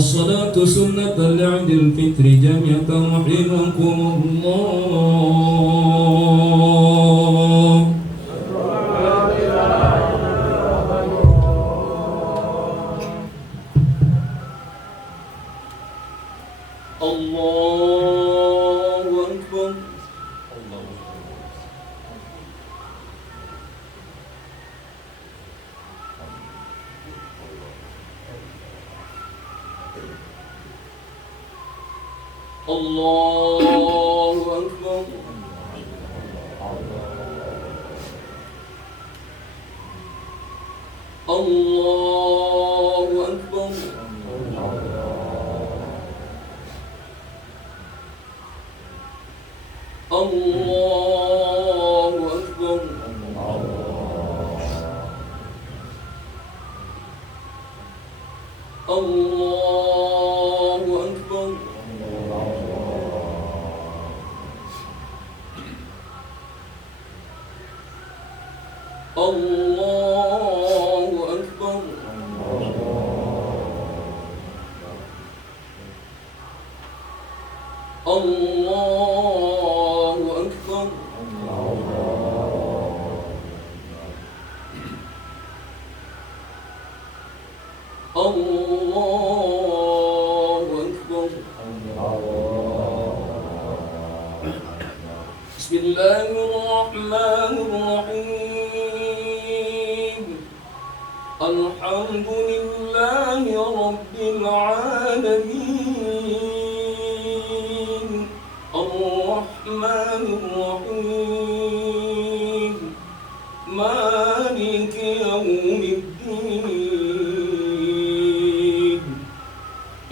الصلاة سنة لعد الفطر جميعا رحمكم الله. الله أكبر. الله أكبر. الله أكبر. الله أكبر. الله أكبر. الله أكبر. الله أكبر. الله أكبر. بسم الله الرحمن الرحيم. الحمد لله رب العالمين. الرحمن الرحيم. مالك يوم الدين.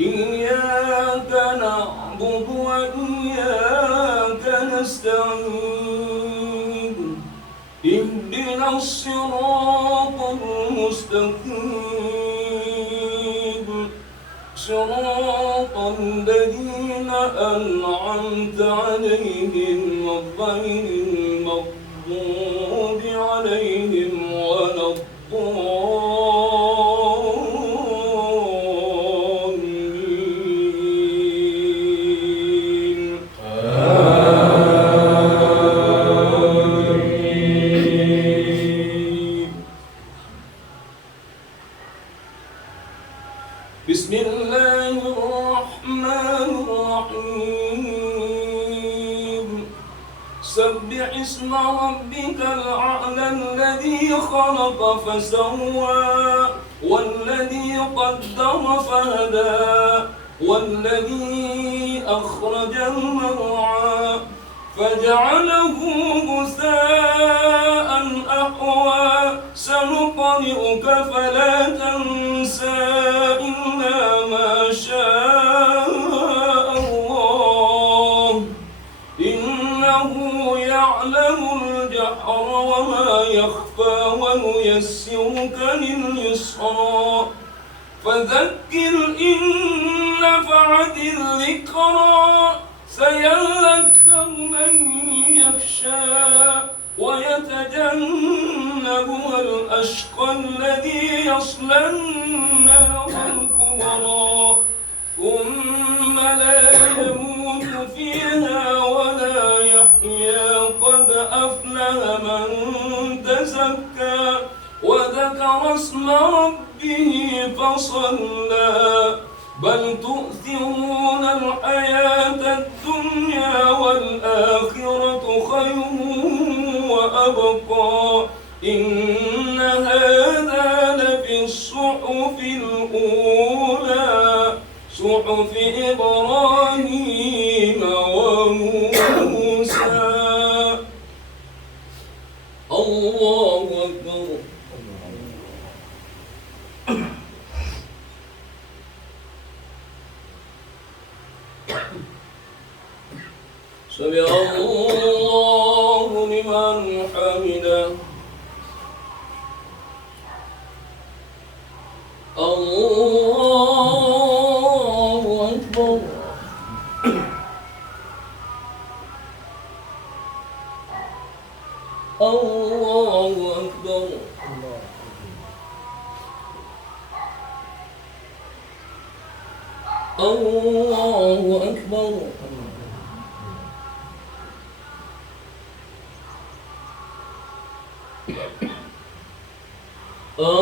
إياك نعبد وإياك نستعين. اهدنا الصراط المستقيم. صراط الذين أنعمت عليهم غير المغضوب عليهم ولا الضالين. آمين. بسم الله الرحمن الرحيم. سبح اسم ربك الأعلى الذي خلق فسوى والذي قدر فهدى والذي أخرج المرعى فجعله غثاء أحوى سنقرئك فلا تنسى إلا ما شاء الله إنه يعلم الجهر وما يخفى ونيسرك لليسرى فذكر إن نفعت الذكرى سيذكر من يخشى ويتجنبها الأشقى الذي يصلى النار الكبرى ثم لا يموت فيها ولا يحيا قد أفلح من تزكى وذكر اسم ربه فصلى بل تؤثرون الحياة الدنيا والآخرة خير وأبقى إن هذا لفي الصحف الأولى صحف إبراهيم وموسى. الله أكبر. سمع الله لمن حمده الله أكبر الله أكبر الله أكبر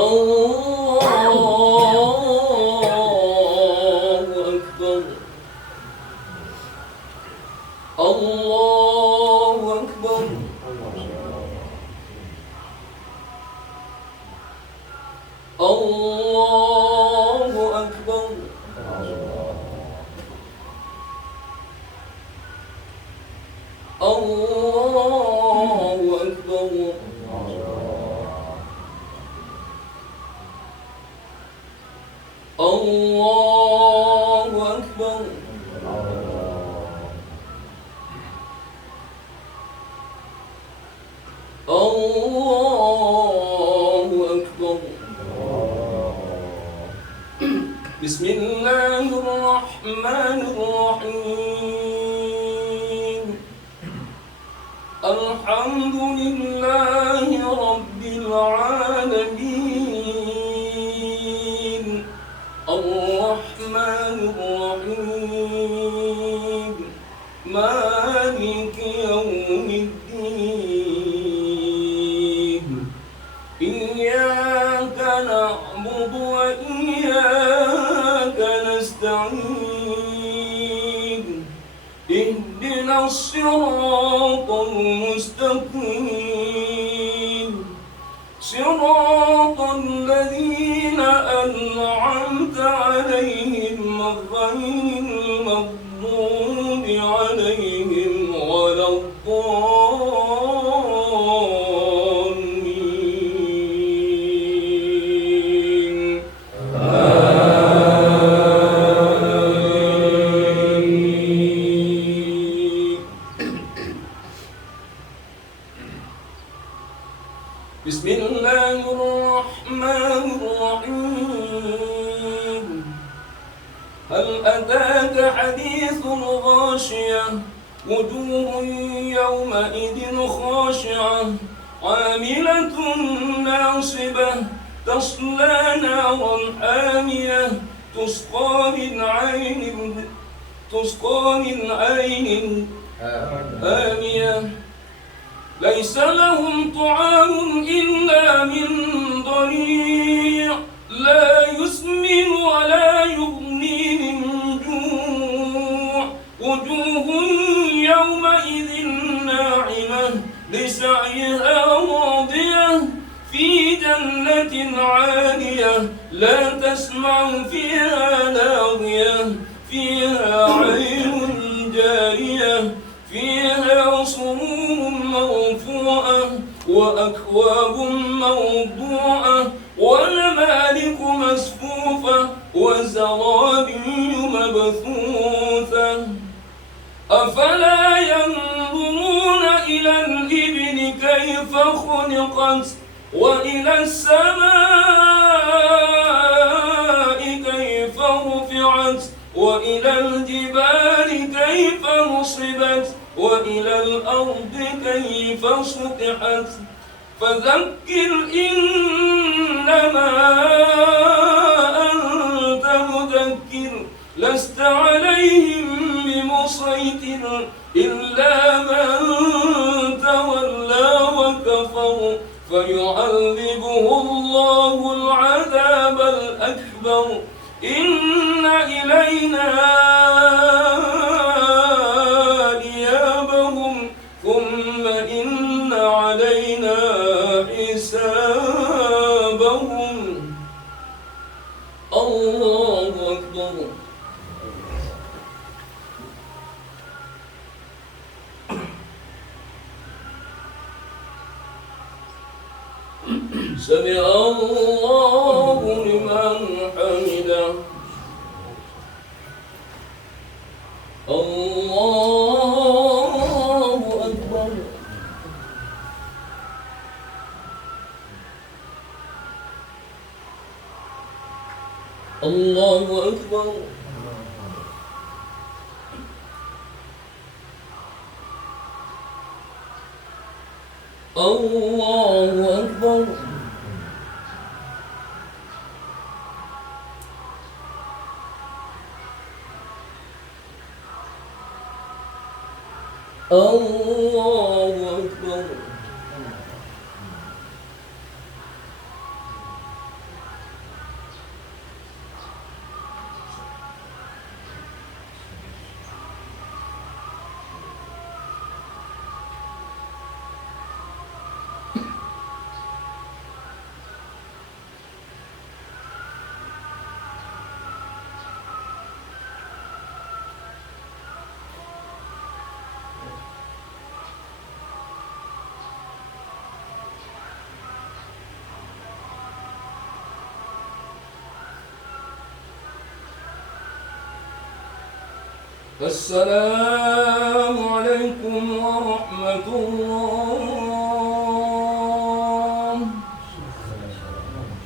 الله أكبر الله أكبر الله أكبر الله أكبر الله أكبر بسم الله الرحمن الرحيم الحمد لله رب العالمين الرحمن الرحيم مالك يوم الدين إياك نعبد وإياك نستعين اهدنا الصراط المستقيم صراط الذين أنعمت عليهم غير المغضوب عليهم ولا الضالين آمين. بسم الله الرحمن الرحيم هل أتاك حديث الغاشية وجوه يومئذ خاشعة عاملة ناصبة تصلى نارا حامية تسقى من عين آنية ليس لهم طعام إلا من ضريع لا يسمن ولا يغني من جوع وجوه يومئذ ناعمة لسعيها راضية في جنة عالية لا تسمع فيها لاغية فيها عين جارية فيها سرور مرفوعة وأكواب موضوعة ونمارق مصفوفة وزرابي مبثوثة أفلا ينظرون إلى الإبل كيف خلقت وإلى السماء كيف رفعت وإلى الجبال كيف نصبت وإلى الأرض كيف سطحت فذكر إنما أنت مذكر لست عليهم بمسيطر إلا من تولى وكفر فيعذبه الله العذاب الأكبر إن إلينا إيابهم ثم إن علينا حسابهم الله أكبر سمع الله لمن حمده الله الله أكبر. الله أكبر. الله أكبر. السلام عليكم ورحمة الله.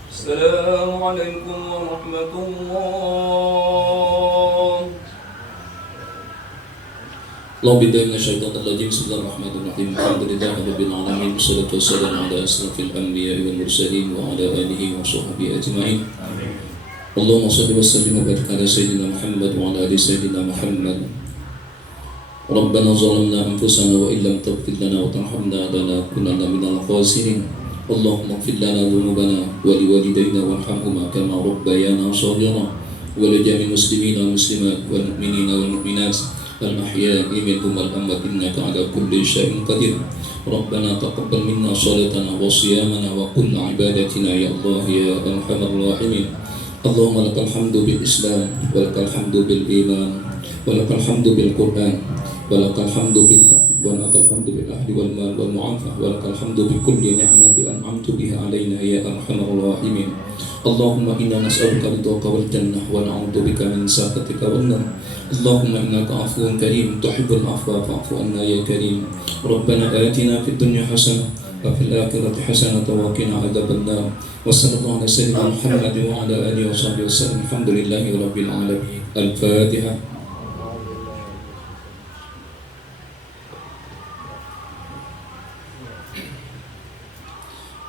السلام عليكم ورحمة الله. الله بالله من الشيطان الرجيم. بسم الله الرحمن الرحيم. الحمد لله رب العالمين، والصلاة والسلام على أشرف الأنبياء والمرسلين وعلى آله وصحبه أجمعين. اللهم صل وسلم وبارك على سيدنا محمد وعلى ال سيدنا محمد. ربنا ظلمنا انفسنا وان لم تغفر لنا وترحمنا لنكونن من الخاسرين. اللهم اغفر لنا ذنوبنا ولوالدينا وارحمهما كما ربيانا صغيرا، ولجميع المسلمين والمسلمات والمؤمنين والمؤمنات الأحياء منهم والأموات إنك على كل شيء قدير. ربنا تقبل منا صلاتنا وصيامنا وكل عبادتنا يا الله يا أرحم الراحمين. اللهم لك الحمد بالإسلام، ولك الحمد بالإيمان، ولك الحمد بالقرآن، ولك الحمد بالأهل والمال والمعافى، ولك الحمد بكل نعمة أنعمت بها علينا يا أرحم الراحمين. اللهم إنا نسألك رضاك والجنة ونعوذ بك من سخطك والنار. اللهم إنك عفو كريم تحب العفو فاعف عنا يا كريم. ربنا آتنا في الدنيا حسنة وفي الآخرة حسنة وقنا عذاب النار. وصلى الله على سيدنا محمد وعلى آله وصحبه وسلم. الحمد لله رب العالمين. الفاتحة.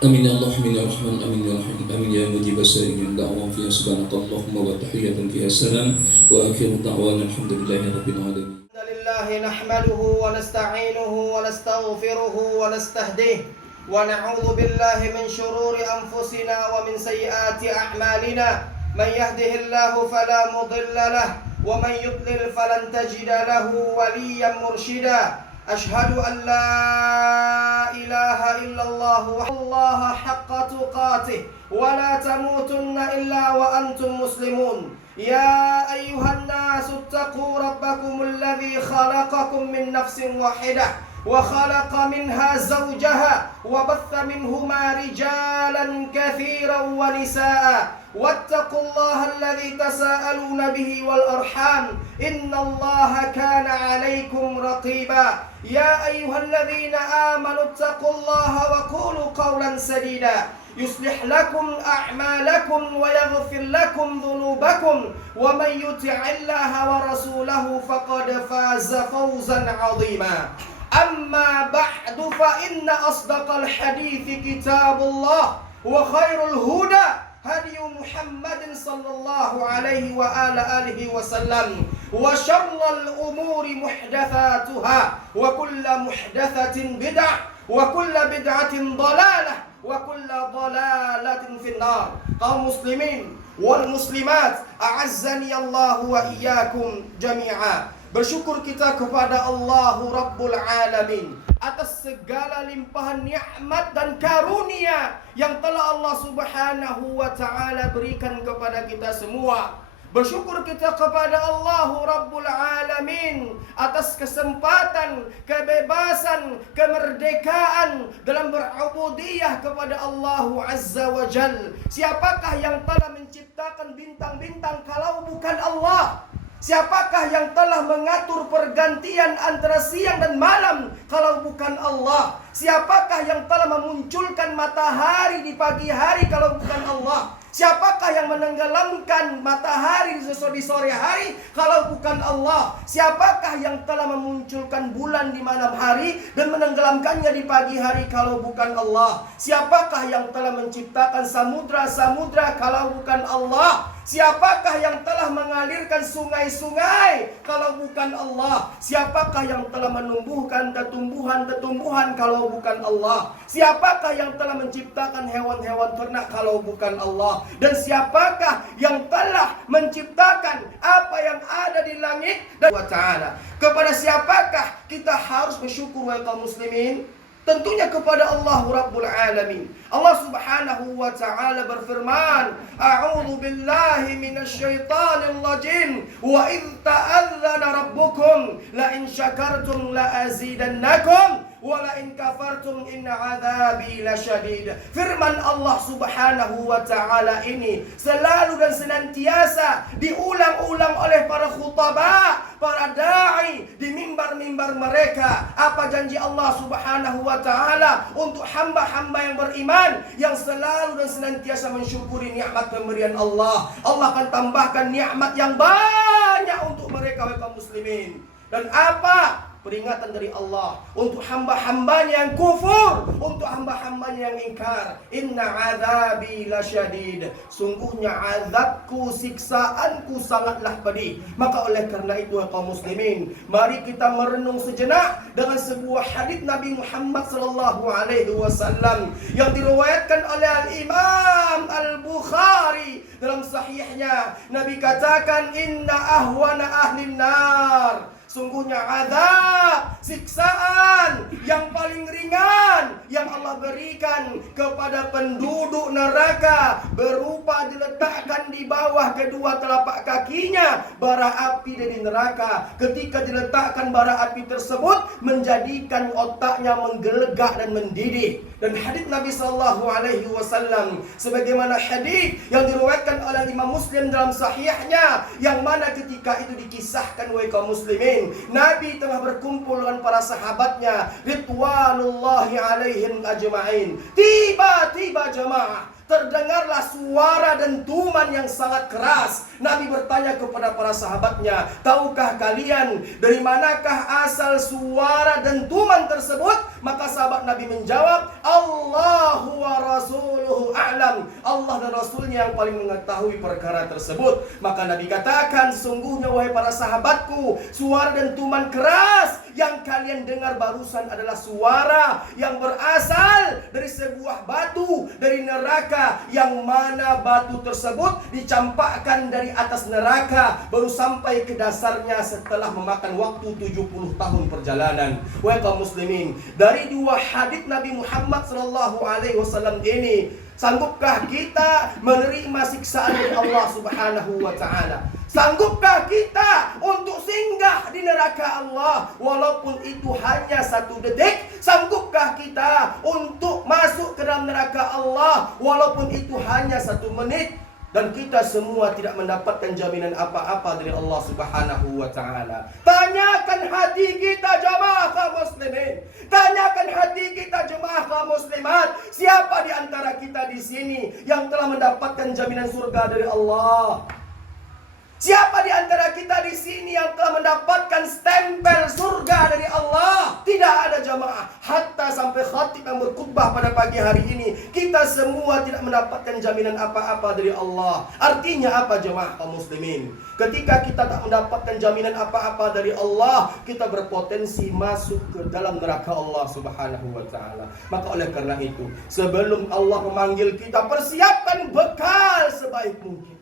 آمين يا الله، آمين يا رحمن، آمين يا رحيم، آمين يا مجيب السائلين. دعوة فيها سبحانك اللهم وتحية فيها السلام، وآخر دعوانا الحمد لله رب العالمين. نحمده ونستعينه ونستغفره ونستهديه ونعوذ بالله من شرور أنفسنا ومن سيئات أعمالنا. من يهده الله فلا مضل له ومن يضلل فلن تجد له وليا مرشدا. أشهد أن لا إله إلا الله والله حق تقاته ولا تموتن إلا وأنتم مسلمون. يا أيها الناس اتقوا ربكم الذي خلقكم من نفس واحدة وخلق منها زوجها وبث منهما رجالا كثيرا ونساء. واتقوا الله الذي تساءلون به والأرحام إن الله كان عليكم رقيبا. يا أيها الذين آمنوا اتقوا الله وقولوا قولا سديدا يصلح لكم أعمالكم ويغفر لكم ذنوبكم ومن يطع الله ورسوله فقد فاز فوزا عظيما. أما بعد فإن أصدق الحديث كتاب الله وخير الهدى هدي محمد صلى الله عليه وآله وسلم وشر الأمور محدثاتها وكل محدثة بدعة وكل بدعة ضلالة وكل ضلالة في النار. kaum muslimin wal muslimat, a'azzani Allah wa iyyakum jami'a. Bersyukur kita kepada Allah Rabbul Alamin atas segala limpahan nikmat dan karunia yang telah Allah Subhanahu wa taala berikan kepada kita semua. Bersyukur kita kepada Allah Rabbul Alamin atas kesempatan, kebebasan, kemerdekaan dalam berubudiyah kepada Allah Azza wa Jal. Siapakah yang telah menciptakan bintang-bintang kalau bukan Allah? Siapakah yang telah mengatur pergantian antara siang dan malam kalau bukan Allah? Siapakah yang telah memunculkan matahari di pagi hari kalau bukan Allah? Siapakah yang menenggelamkan matahari di sore hari kalau bukan Allah? Siapakah yang telah memunculkan bulan di malam hari dan menenggelamkannya di pagi hari kalau bukan Allah? Siapakah yang telah menciptakan samudra-samudra kalau bukan Allah? Siapakah yang telah mengalirkan sungai-sungai kalau bukan Allah? Siapakah yang telah menumbuhkan tumbuhan-tumbuhan kalau bukan Allah? Siapakah yang telah menciptakan hewan-hewan ternak kalau bukan Allah? Dan siapakah yang telah menciptakan apa yang ada di langit dan wa ta'ala? Kepada siapakah kita harus bersyukur wahai kaum muslimin? Tentunya kepada Allah Rabbul Alamin. Allah Subhanahu wa ta'ala berfirman, A'udzu billahi minasyaitonir rajim. Wa idz ta'adzana rabbukum la in syakartum la azidannakum wa la in kafartum inna 'adzabi lasyadid. Firman Allah Subhanahu wa ta'ala ini selalu dan senantiasa diulang-ulang oleh para khutaba, para dai di mimbar-mimbar mereka. Apa janji Allah Subhanahu wa ta'ala untuk hamba-hamba yang beriman, yang selalu dan senantiasa mensyukuri nikmat pemberian Allah? Allah akan tambahkan nikmat yang banyak untuk mereka, wahai kaum muslimin. Dan apa? Peringatan dari Allah untuk hamba-hambanya yang kufur, untuk hamba-hambanya yang ingkar. Inna azabi lasyadid. Sungguhnya azabku, siksaanku sangatlah pedih. Maka oleh karena itu kaum muslimin, mari kita merenung sejenak dengan sebuah hadits Nabi Muhammad SAW yang diriwayatkan oleh Al-Imam Al-Bukhari dalam sahihnya. Nabi katakan, inna ahwana ahlin nar. Sungguhnya azab, siksaan yang paling ringan yang Allah berikan kepada penduduk neraka berupa diletakkan di bawah kedua telapak kakinya bara api dari neraka. Ketika diletakkan bara api tersebut menjadikan otaknya menggelegak dan mendidih. Dan hadits Nabi SAW sebagaimana hadits yang diriwayatkan oleh Imam Muslim dalam sahihnya, yang mana ketika itu dikisahkan wahai kaum muslimin, Nabi tengah berkumpul dengan para sahabatnya ridwanullahi alaihim ajma'in. Tiba-tiba jemaah terdengarlah suara dentuman yang sangat keras. Nabi bertanya kepada para sahabatnya, tahukah kalian dari manakah asal suara dentuman tersebut? Maka sahabat Nabi menjawab, Allahu wa rasuluhu a'lam. Allah dan Rasulnya yang paling mengetahui perkara tersebut. Maka Nabi katakan, sungguhnya wahai para sahabatku, suara dentuman keras yang kalian dengar barusan adalah suara yang berasal dari sebuah batu dari neraka, yang mana batu tersebut dicampakkan dari atas neraka baru sampai ke dasarnya setelah memakan waktu 70 tahun perjalanan. Wahai kaum muslimin, dari dua hadits Nabi Muhammad SAW ini, sanggupkah kita menerima siksaan dari Allah Subhanahu wa ta'ala? Sanggupkah kita untuk singgah di neraka Allah walaupun itu hanya 1 detik? Sanggupkah kita untuk masuk ke dalam neraka Allah walaupun itu hanya 1 menit? Dan kita semua tidak mendapatkan jaminan apa-apa dari Allah Subhanahu wa ta'ala. Tanyakan hati kita jemaah kaum muslimin. Tanyakan hati kita jemaah kaum muslimat. Siapa di antara kita di sini yang telah mendapatkan jaminan surga dari Allah? Siapa di antara kita di sini yang telah mendapatkan stempel surga dari Allah? Tidak ada jamaah. Hatta sampai khatib yang berkhutbah pada pagi hari ini, kita semua tidak mendapatkan jaminan apa-apa dari Allah. Artinya apa jamaah kaum muslimin? Ketika kita tak mendapatkan jaminan apa-apa dari Allah, kita berpotensi masuk ke dalam neraka Allah Subhanahu wa ta'ala. Maka oleh karena itu, sebelum Allah memanggil kita, persiapkan bekal sebaik mungkin.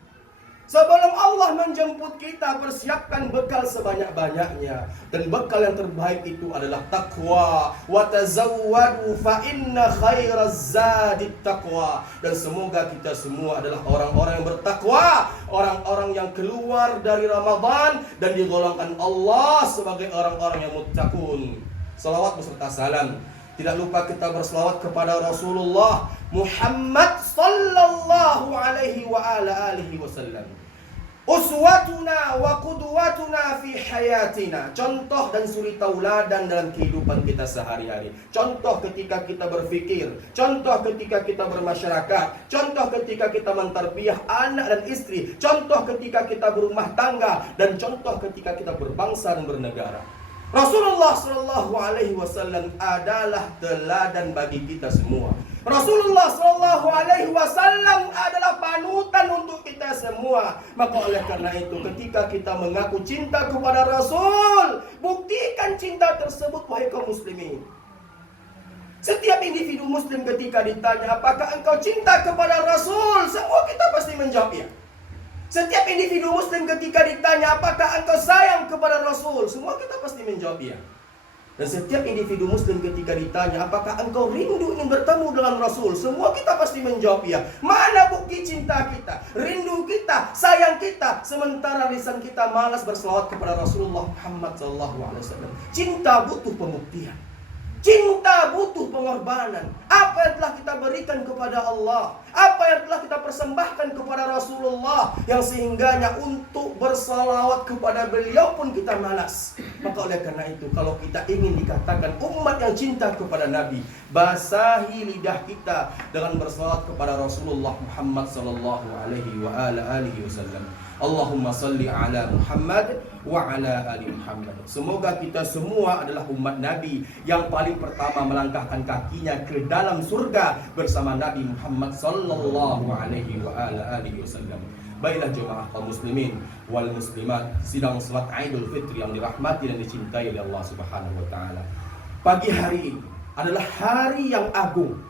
Sebelum Allah menjemput kita, persiapkan bekal sebanyak-banyaknya. Dan bekal yang terbaik itu adalah taqwa. Wa tazawwadu fa inna khairaz zadit taqwa. Dan semoga kita semua adalah orang-orang yang bertakwa, orang-orang yang keluar dari Ramadan dan digolongkan Allah sebagai orang-orang yang muttaqun. Salawat beserta salam. Tidak lupa kita berselawat kepada Rasulullah Muhammad sallallahu alaihi wa ala alihi wasallam. Uswatuna wa qudwatuna fi hayatina. Contoh dan suri tauladan dalam kehidupan kita sehari-hari. Contoh ketika kita berfikir, contoh ketika kita bermasyarakat, contoh ketika kita mentarbiyah anak dan istri, contoh ketika kita berumah tangga, dan contoh ketika kita berbangsa dan bernegara. Rasulullah Shallallahu Alaihi Wasallam adalah teladan bagi kita semua. Rasulullah Shallallahu Alaihi Wasallam adalah panutan untuk kita semua. Maka oleh karena itu, ketika kita mengaku cinta kepada Rasul, buktikan cinta tersebut, wahai kaum muslimin. Setiap individu muslim ketika ditanya, apakah engkau cinta kepada Rasul? Semua kita pasti menjawab ya. Setiap individu muslim ketika ditanya, apakah engkau sayang kepada Rasul? Semua kita pasti menjawab ya. Dan setiap individu muslim ketika ditanya, apakah engkau rindu ingin bertemu dengan Rasul? Semua kita pasti menjawab ya. Mana bukti cinta kita, rindu kita, sayang kita, sementara lisan kita malas berselawat kepada Rasulullah Muhammad SAW. Cinta butuh pembuktian. Cinta butuh pengorbanan. Apa yang telah kita berikan kepada Allah, apa yang telah kita persembahkan kepada Rasulullah, yang sehingganya untuk bersalawat kepada beliau pun kita malas. Maka oleh karena itu, kalau kita ingin dikatakan umat yang cinta kepada Nabi, basahi lidah kita dengan bersalawat kepada Rasulullah Muhammad sallallahu alaihi wasallam. Allahumma salli ala Muhammad wa ala ali Muhammad. Semoga kita semua adalah umat Nabi yang paling pertama melangkahkan kakinya ke dalam surga bersama Nabi Muhammad sallallahu alaihi wasallam. Baiklah jemaah kaum muslimin wal muslimat, sidang salat Idul Fitri yang dirahmati dan dicintai oleh Allah Subhanahu wa taala. Pagi hari ini adalah hari yang agung.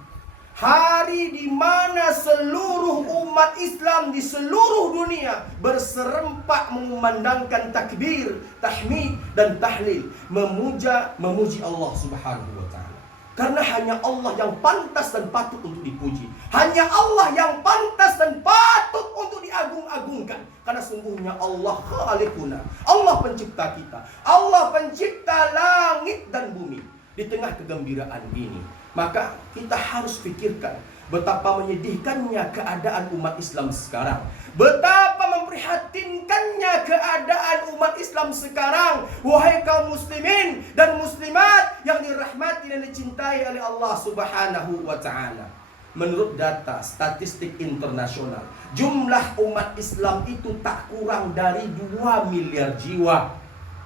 Hari di mana seluruh umat Islam di seluruh dunia berserempak mengumandangkan takbir, tahmid dan tahlil, memuji Allah Subhanahu wa taala. Karena hanya Allah yang pantas dan patut untuk dipuji. Hanya Allah yang pantas dan patut untuk diagung-agungkan. Karena sungguhnya Allah khaliquna, Allah pencipta kita, Allah pencipta langit dan bumi. Di tengah kegembiraan ini, maka kita harus pikirkan betapa menyedihkannya keadaan umat Islam sekarang. Betapa memprihatinkannya keadaan umat Islam sekarang. Wahai kaum muslimin dan muslimat yang dirahmati dan dicintai oleh Allah Subhanahu wa ta'ala. Menurut data statistik internasional, jumlah umat Islam itu tak kurang dari 2 miliar jiwa.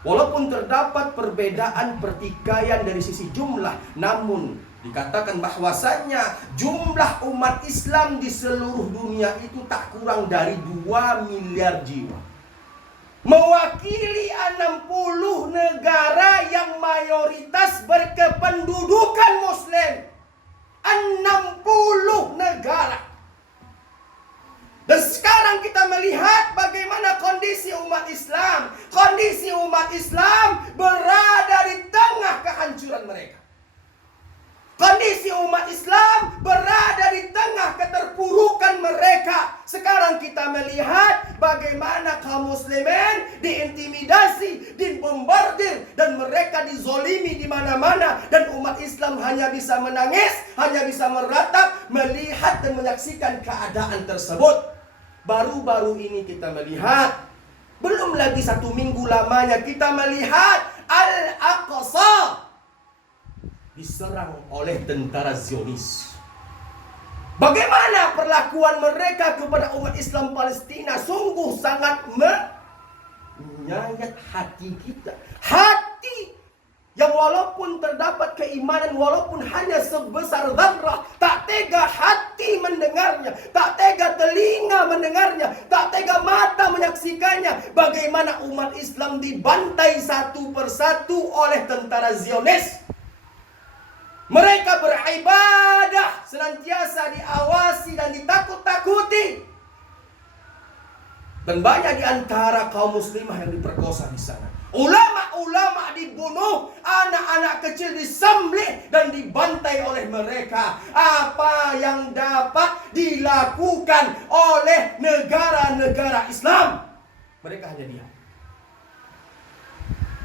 Walaupun terdapat perbedaan pertikaian dari sisi jumlah, namun dikatakan bahwasannya jumlah umat Islam di seluruh dunia itu tak kurang dari 2 miliar jiwa. Mewakili 60 negara yang mayoritas berkependudukan Muslim. 60 negara. Dan sekarang kita melihat bagaimana kondisi umat Islam. Kondisi umat Islam berada di tengah kehancuran mereka. Kondisi umat Islam berada di tengah keterpurukan mereka. Sekarang kita melihat bagaimana kaum muslimin diintimidasi, dibombardir, dan mereka dizolimi di mana-mana. Dan umat Islam hanya bisa menangis, hanya bisa meratap, melihat dan menyaksikan keadaan tersebut. Baru-baru ini kita melihat, belum lagi 1 minggu lamanya kita melihat Al-Aqsa diserang oleh tentara Zionis. Bagaimana perlakuan mereka kepada umat Islam Palestina? Sungguh sangat menyayat hati kita. Hati yang walaupun terdapat keimanan, walaupun hanya sebesar zarrah, tak tega hati mendengarnya, tak tega telinga mendengarnya, tak tega mata menyaksikannya. Bagaimana umat Islam dibantai satu persatu oleh tentara Zionis. Mereka beribadah senantiasa diawasi dan ditakut-takuti. Dan banyak di antara kaum muslimah yang diperkosa di sana. Ulama-ulama dibunuh, anak-anak kecil disembelih dan dibantai oleh mereka. Apa yang dapat dilakukan oleh negara-negara Islam? Mereka hanya diam.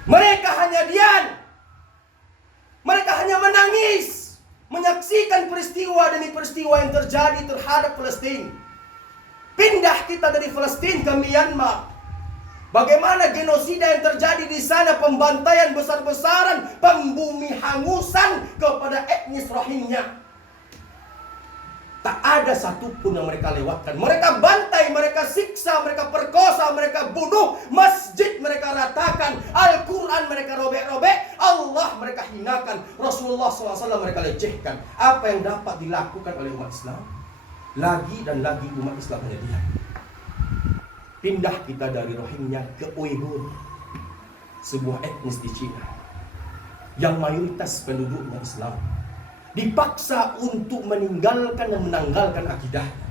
Mereka hanya diam. Mereka hanya menangis, menyaksikan peristiwa demi peristiwa yang terjadi terhadap Palestina. Pindah kita dari Palestina ke Myanmar. Bagaimana genosida yang terjadi di sana, pembantaian besar-besaran, pembumi hangusan kepada etnis Rohingya. Tak ada satupun yang mereka lewatkan. Mereka bantai, mereka siksa, mereka perkosa, mereka bunuh. Masjid mereka ratakan, Al-Quran mereka robek-robek, Allah mereka hinakan, Rasulullah SAW mereka lecehkan. Apa yang dapat dilakukan oleh umat Islam? Lagi dan lagi umat Islam hanya diam. Pindah kita dari Rohingya ke Uighur, sebuah etnis di Cina yang mayoritas penduduknya Islam. Dipaksa untuk meninggalkan dan menanggalkan akidahnya.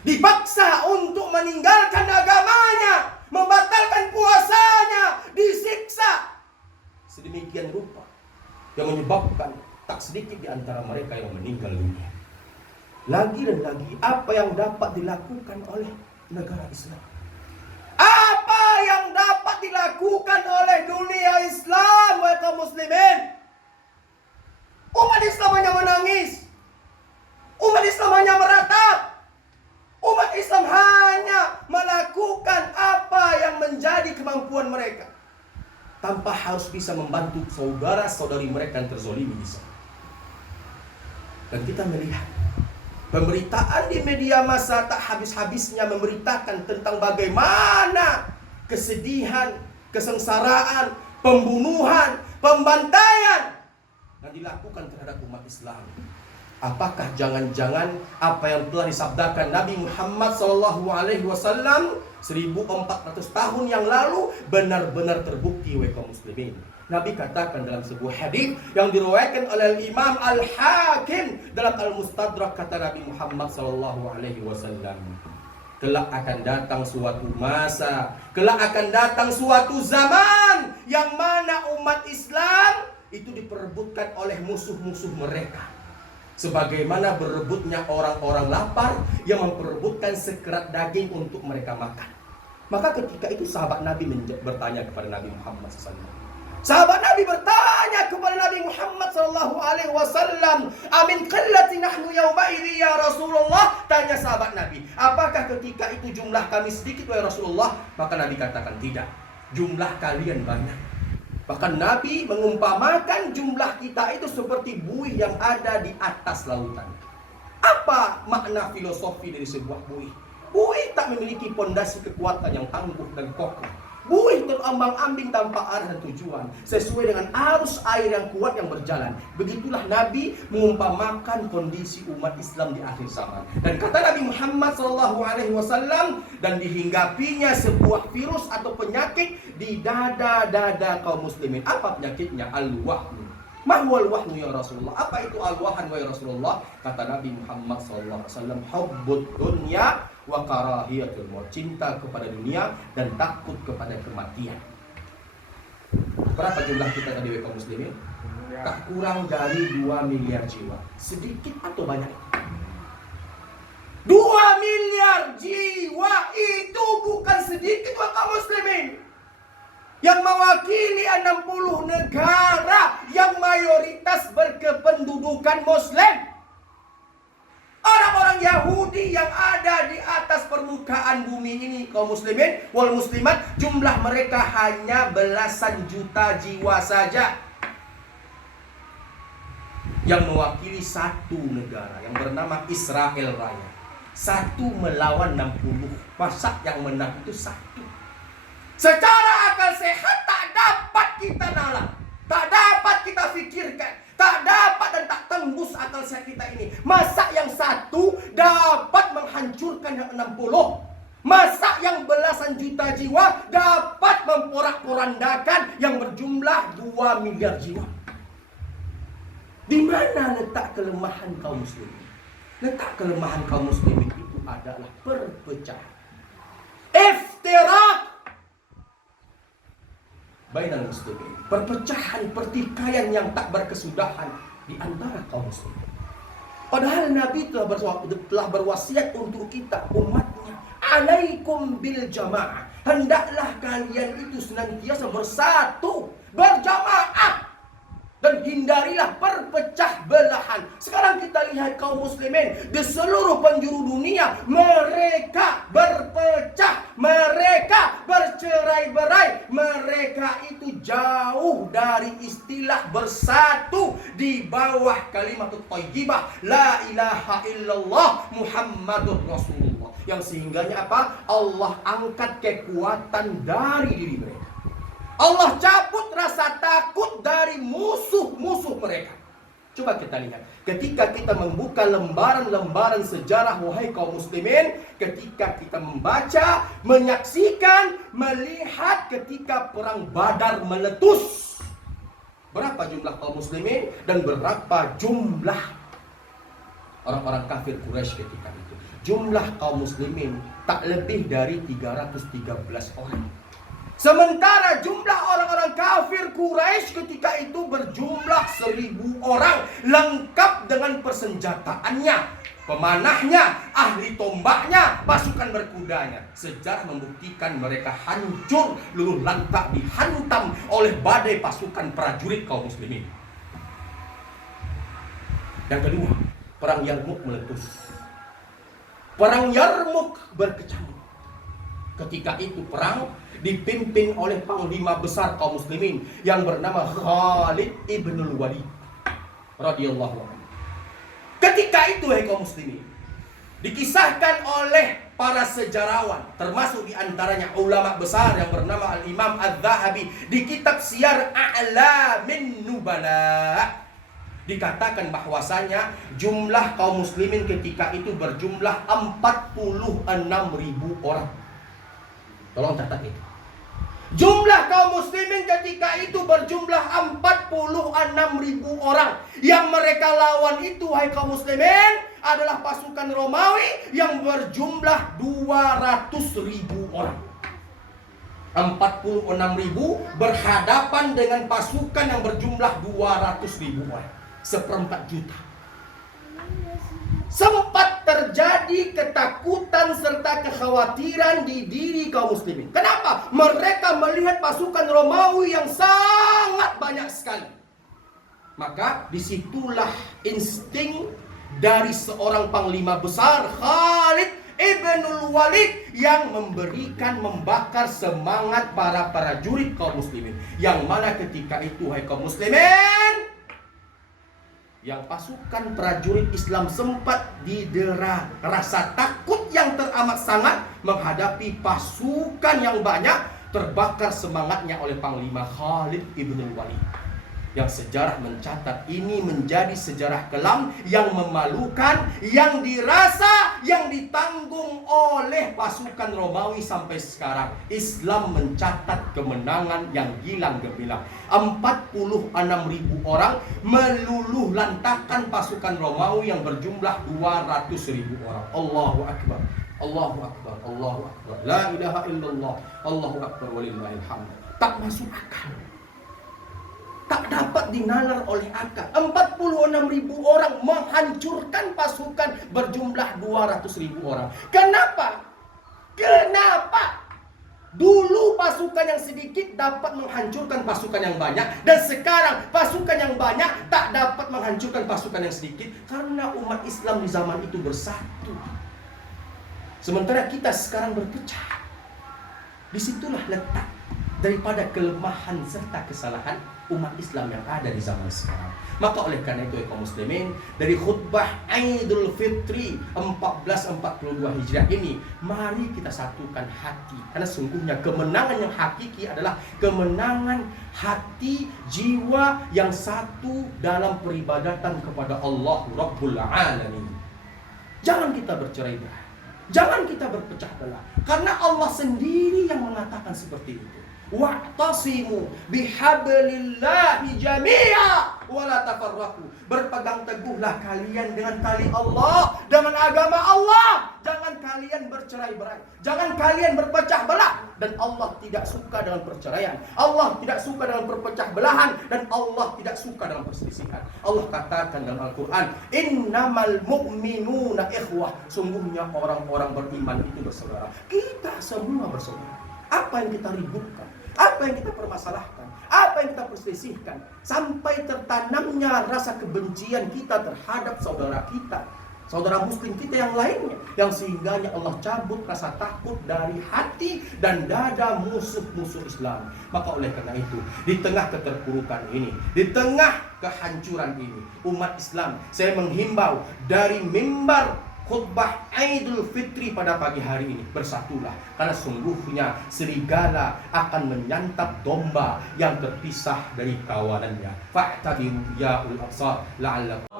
Dipaksa untuk meninggalkan agamanya, membatalkan puasanya, disiksa sedemikian rupa yang menyebabkan tak sedikit di antara mereka yang meninggal dunia. Lagi dan lagi, apa yang dapat dilakukan oleh negara Islam? Apa yang dapat dilakukan oleh dunia Islam, wahai kaum muslimin? Umat Islam hanya menangis. Umat Islam hanya meratap. Umat Islam hanya melakukan apa yang menjadi kemampuan mereka, tanpa harus bisa membantu saudara-saudari mereka yang terzolimi di sana. Dan kita melihat pemberitaan di media massa tak habis-habisnya memberitakan tentang bagaimana kesedihan, kesengsaraan, pembunuhan, pembantaian yang dilakukan terhadap umat Islam. Apakah jangan-jangan apa yang telah disabdakan Nabi Muhammad SAW 1400 tahun yang lalu benar-benar terbukti, wahai kaum muslimin? Nabi katakan dalam sebuah hadis yang diriwayatkan oleh Imam Al-Hakim dalam Al-Mustadrak, kata Nabi Muhammad SAW, kelak akan datang suatu masa, kelak akan datang suatu zaman yang mana umat Islam itu diperebutkan oleh musuh-musuh mereka, sebagaimana berebutnya orang-orang lapar yang memperebutkan sekerat daging untuk mereka makan. Maka ketika itu sahabat Nabi bertanya kepada Nabi Muhammad SAW. Sahabat Nabi bertanya kepada Nabi Muhammad SAW, amin qillati nahnu yawma idzi ya Rasulullah. Tanya sahabat Nabi, apakah ketika itu jumlah kami sedikit wahai Rasulullah? Maka Nabi katakan tidak, jumlah kalian banyak. Bahkan Nabi mengumpamakan jumlah kita itu seperti buih yang ada di atas lautan. Apa makna filosofi dari sebuah buih? Buih tak memiliki pondasi kekuatan yang tangguh dan kokoh. Buih terombang-ambing tanpa arah dan tujuan, sesuai dengan arus air yang kuat yang berjalan. Begitulah Nabi mengumpamakan kondisi umat Islam di akhir zaman. Dan kata Nabi Muhammad SAW, dan dihinggapinya sebuah virus atau penyakit di dada-dada kaum muslimin. Apa penyakitnya? Al-wahnu. Mahwal wahnu ya Rasulullah. Apa itu al-wahan ya Rasulullah? Kata Nabi Muhammad SAW, hubbud dunya wa karahiyatul maut, cinta kepada dunia dan takut kepada kematian. Berapa jumlah kita tadi kaum muslimin? Tak kurang dari 2 miliar jiwa. Sedikit atau banyak? 2 miliar jiwa itu bukan sedikit kaum muslimin, yang mewakili 60 negara yang mayoritas berkependudukan muslim. Orang-orang Yahudi yang ada di atas permukaan bumi ini, kaum muslimin wal muslimat, jumlah mereka hanya belasan juta jiwa saja, yang mewakili satu negara yang bernama Israel Raya. 1 melawan 60. Masa yang menang itu 1? Secara akal sehat tak dapat kita nalar, tak dapat kita pikirkan, tak dapat dan tak tembus akal sehat kita ini. Masa yang 1 dapat menghancurkan yang 60? Masa yang belasan juta jiwa dapat memporak-porandakan yang berjumlah 2 miliar jiwa? Di mana letak kelemahan kaum muslimin? Letak kelemahan kaum muslimin itu adalah perpecahan, iftirak bainal muslimin, perpecahan, pertikaian yang tak berkesudahan di antara kaum muslimin. Padahal Nabi telah berwasiat untuk kita umatnya, alaikum bil jamaah, hendaklah kalian itu senantiasa bersatu, berjamaah. Dan hindarilah perpecah belahan. Sekarang kita lihat kaum muslimin di seluruh penjuru dunia, mereka berpecah, mereka bercerai-berai, mereka itu jauh dari istilah bersatu di bawah kalimat thayyibah la ilaha illallah Muhammadur Rasulullah. Yang sehingganya apa? Allah angkat kekuatan dari diri mereka. Allah cabut rasa takut dari musuh-musuh mereka. Coba kita lihat, ketika kita membuka lembaran-lembaran sejarah, wahai kaum muslimin, ketika kita membaca, menyaksikan, melihat ketika perang Badar meletus, berapa jumlah kaum muslimin dan berapa jumlah orang-orang kafir Quraisy ketika itu? Jumlah kaum muslimin tak lebih dari 313 orang. Sementara jumlah orang-orang kafir Quraisy ketika itu berjumlah 1000 orang, lengkap dengan persenjataannya, pemanahnya, ahli tombaknya, pasukan berkudanya. Sejarah membuktikan mereka hancur, luluh lantak, dihantam oleh badai pasukan prajurit kaum muslimin. Yang kedua, perang Yarmuk meletus. Perang Yarmuk berkecamuk. Ketika itu perang dipimpin oleh panglima besar kaum muslimin yang bernama Khalid ibnul Walid radhiyallahu anhu. Ketika itu, hai kaum muslimin, dikisahkan oleh para sejarawan, termasuk diantaranya ulama besar yang bernama Al-Imam Adz-Dzahabi di kitab Siyar A'lamin Nubala, dikatakan bahwasanya jumlah kaum muslimin ketika itu berjumlah 46.000 orang. Tolong catat itu. Jumlah kaum muslimin ketika itu berjumlah 46.000 orang. Yang mereka lawan itu, hai kaum muslimin, adalah pasukan Romawi yang berjumlah 200.000 orang. 46.000 berhadapan dengan pasukan yang berjumlah 200.000 orang. 1/4 juta. Sempat terjadi ketakutan serta kekhawatiran di diri kaum muslimin. Kenapa? Mereka melihat pasukan Romawi yang sangat banyak sekali. Maka disitulah insting dari seorang panglima besar, Khalid ibnul Walid, yang membakar semangat para prajurit kaum muslimin. Yang mana ketika itu, hai kaum muslimin, yang pasukan prajurit Islam sempat didera rasa takut yang teramat sangat menghadapi pasukan yang banyak. Terbakar semangatnya oleh Panglima Khalid ibnul Walid, yang sejarah mencatat ini menjadi sejarah kelam yang memalukan, yang dirasa, yang ditanggung oleh pasukan Romawi sampai sekarang. Islam mencatat kemenangan yang gilang gemilang. 46.000 orang meluluh lantakan pasukan Romawi yang berjumlah 200.000 orang. Allahu Akbar, Allahu Akbar, Allahu Akbar, la ilaha illallah, Allahu Akbar walillahil hamd. Tak masuk akal, tak dapat dinalar oleh akal. 46.000 orang menghancurkan pasukan berjumlah 200.000 orang. Kenapa? Kenapa? Dulu pasukan yang sedikit dapat menghancurkan pasukan yang banyak, dan sekarang pasukan yang banyak tak dapat menghancurkan pasukan yang sedikit. Karena umat Islam di zaman itu bersatu, sementara kita sekarang berpecah. Disitulah letak daripada kelemahan serta kesalahan umat Islam yang ada di zaman sekarang. Maka oleh karena itu, kaum muslimin, dari khutbah Idul Fitri 1442 Hijriah ini, mari kita satukan hati. Karena sungguhnya kemenangan yang hakiki adalah kemenangan hati, jiwa yang satu dalam peribadatan kepada Allah Rabbul Alamin. Jangan kita bercerai-berai, jangan kita berpecah belah, karena Allah sendiri yang mengatakan seperti itu. Wa'tasimu bihablillahi jami'a wa la tafarraqu. Berpegang teguhlah kalian dengan tali Allah, dengan agama Allah. Jangan kalian bercerai-berai, jangan kalian berpecah belah. Dan Allah tidak suka dengan perceraian, Allah tidak suka dengan perpecah belahan, dan Allah tidak suka dengan perselisihan. Allah katakan dalam Al-Quran, innamal mu'minuna ikhwah. Sungguhnya orang-orang beriman itu bersaudara. Kita semua bersaudara. Apa yang kita ributkan? Apa yang kita permasalahkan? Apa yang kita perselisihkan? Sampai tertanamnya rasa kebencian kita terhadap saudara kita, saudara muslim kita yang lainnya, yang sehingganya Allah cabut rasa takut dari hati dan dada musuh-musuh Islam. Maka oleh karena itu, di tengah keterpurukan ini, di tengah kehancuran ini, umat Islam, saya menghimbau dari mimbar khutbah Idul Fitri pada pagi hari ini, bersatulah, karena sungguhnya serigala akan menyantap domba yang terpisah dari kawanannya. Fa'tabiru ya ul absar la'allakum